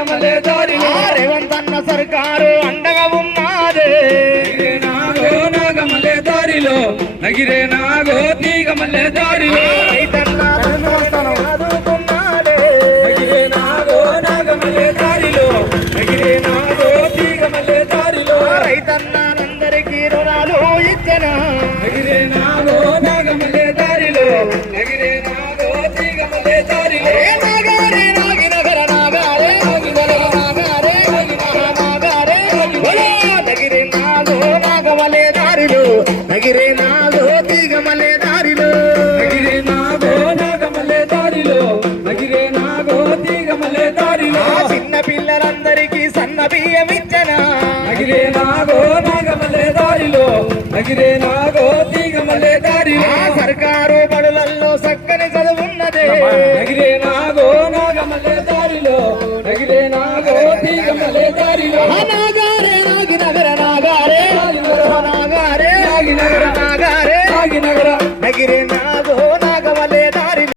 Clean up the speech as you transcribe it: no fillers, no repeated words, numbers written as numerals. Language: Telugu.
తీగమలే దారిలో రేవంత్ అన్న సర్కారు అండగా ఉన్నదే నాగో నాగమలే దారిలో నగిరే నాగో తీగమలే దారిలో రైతన్న ఆదుకున్నాడే నగిరే నాగో నాగమలే దారిలో నగిరే నాగో తీగమలే దారిలో రైతన్నలందరికీ రుణాలు ఇచ్చెనా నగిరే నాగో నాగమలే దారిలో నగిరే నాగో తీగమలే దారిలో నాగారే నాగినగర నాగారే నాగినగర నాగారే నాగారే నగిరే నాగో నాగమలే దారిలో నగిరే నాగో తీగమలే దారిలో నగిరే నాగో నాగమలే దారిలో నగిరే నాగో తీగమలే దారిలో చిన్న పిల్లలందరికీ సన్న బియ్యం ఇచ్చనా నగిరే నాగో నాగమలే దారిలో నగిరే నాగో తీగమలే దారిలో సర్కారు బడులల్లో చక్కని చదువున్నదే నగిరే నాగో నాగమలే దారిలో నగిరే నాగో తీగమలే దారిలో నాగారే నాగినగర నాగారే నాగారే నాగినగర నాగారే నాగినగర నగిరే నాగో